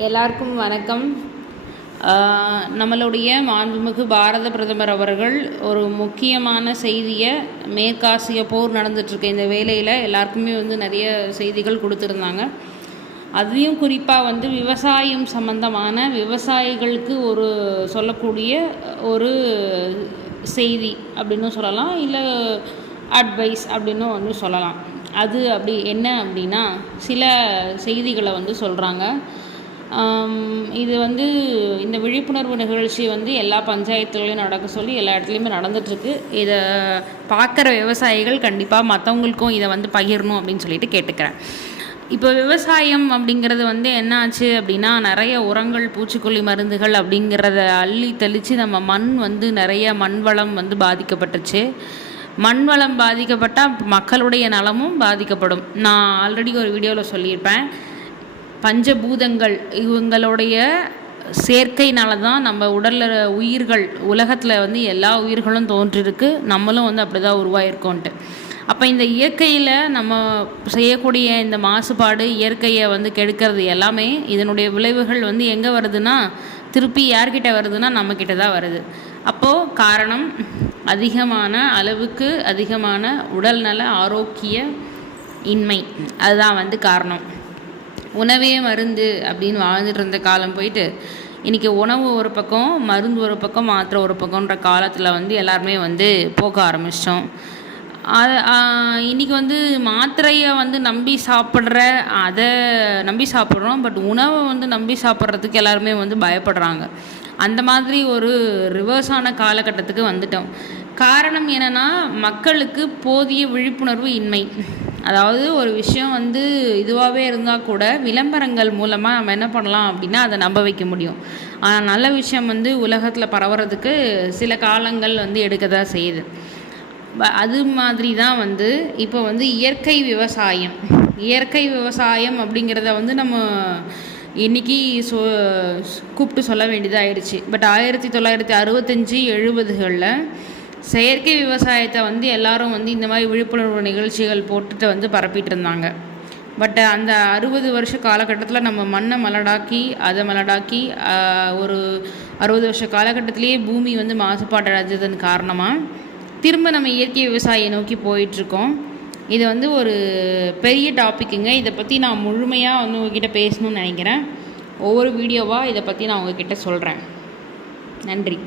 எல்லாருக்கும் வணக்கம். நம்மளுடைய மாண்புமிகு பாரத பிரதமர் அவர்கள் ஒரு முக்கியமான செய்தியை, மேற்காசிய போர் நடந்துகிட்ருக்க இந்த வேளையில் எல்லாருக்குமே நிறைய செய்திகள் கொடுத்துருந்தாங்க. அதையும் குறிப்பாக விவசாயம் சம்பந்தமான விவசாயிகளுக்கு ஒரு சொல்லக்கூடிய ஒரு செய்தி அப்படின்னு சொல்லலாம், இல்லை அட்வைஸ் அப்படின்னு சொல்லலாம். அது அப்படி என்ன அப்படின்னா, சில செய்திகளை சொல்கிறாங்க. இது இந்த விழிப்புணர்வு நிகழ்ச்சி எல்லா பஞ்சாயத்துகளையும் நடக்க சொல்லி எல்லா இடத்துலையுமே நடந்துகிட்ருக்கு. இதை பார்க்குற விவசாயிகள் கண்டிப்பாக மற்றவங்களுக்கும் இதை பகிரணும் அப்படின்னு சொல்லிட்டு கேட்டுக்கிறேன். இப்போ விவசாயம் அப்படிங்கிறது என்ன ஆச்சு அப்படின்னா, நிறைய உரங்கள், பூச்சிக்கொல்லி மருந்துகள் அப்படிங்கிறத அள்ளி தெளித்து நம்ம மண் நிறைய மண் வளம் பாதிக்கப்பட்டுச்சு. மண் வளம் பாதிக்கப்பட்டால் மக்களுடைய நலமும் பாதிக்கப்படும். நான் ஆல்ரெடி ஒரு வீடியோவில் சொல்லியிருப்பேன், பஞ்சபூதங்கள் இவங்களுடைய சேர்க்கைனால தான் நம்ம உடலில் உயிர்கள், உலகத்தில் எல்லா உயிர்களும் தோன்றிருக்கு, நம்மளும் அப்படி தான் உருவாயிருக்கோன்ட்டு. அப்போ இந்த இயற்கையில் நம்ம செய்யக்கூடிய இந்த மாசுபாடு, இயற்கையை கெடுக்கிறது எல்லாமே இதனுடைய விளைவுகள் எங்கே வருதுன்னா, திருப்பி யார்கிட்ட வருதுன்னா நம்மக்கிட்ட தான் வருது. அப்போது காரணம் அதிகமான அளவுக்கு அதிகமான உடல்நல ஆரோக்கிய இன்மை, அதுதான் காரணம். உணவே மருந்து அப்படின்னு வாழ்ந்துட்டு இருந்த காலம் போயிட்டு இன்றைக்கி உணவு ஒரு பக்கம், மருந்து ஒரு பக்கம், மாத்திரை ஒரு பக்கம்ன்ற காலத்தில் எல்லாருமே போக ஆரம்பிச்சிட்டோம். இன்றைக்கி மாத்திரையை நம்பி அதை நம்பி சாப்பிட்றோம். பட் உணவை நம்பி சாப்பிட்றதுக்கு எல்லாருமே பயப்படுறாங்க. அந்த மாதிரி ஒரு ரிவர்ஸான காலகட்டத்துக்கு வந்துட்டோம். காரணம் என்னென்னா, மக்களுக்கு போதிய விழிப்புணர்வு இன்மை. அதாவது ஒரு விஷயம் இதுவாகவே இருந்தால் கூட விளம்பரங்கள் மூலமாக நம்ம என்ன பண்ணலாம் அப்படின்னா அதை நம்ப வைக்க முடியும். ஆனால் நல்ல விஷயம் உலகத்தில் பரவுறதுக்கு சில காலங்கள் எடுக்க தான் செய்யுது. அது மாதிரி தான் இப்போ இயற்கை விவசாயம் அப்படிங்கிறத நம்ம இன்றைக்கி கூப்பிட்டு சொல்ல வேண்டியதாகிடுச்சு. பட் 1965, 70களில் செயற்கை விவசாயத்தை எல்லாரும் இந்த மாதிரி விழிப்புணர்வு நிகழ்ச்சிகள் போட்டுட்டு பரப்பிட்டு இருந்தாங்க. பட் அந்த 60 வருஷ காலகட்டத்தில் நம்ம மண்ணை மலடாக்கி ஒரு 60 வருஷ காலகட்டத்திலேயே பூமி மாசுபாடு அடைஞ்சதன் காரணமாக திரும்ப நம்ம இயற்கை விவசாயம் நோக்கி போயிட்டுருக்கோம். இது ஒரு பெரிய டாப்பிக்குங்க. இதை பற்றி நான் முழுமையாக உங்ககிட்ட பேசணும்னு நினைக்கிறேன். ஒவ்வொரு வீடியோவாக இதை பற்றி நான் உங்ககிட்ட சொல்கிறேன். நன்றி.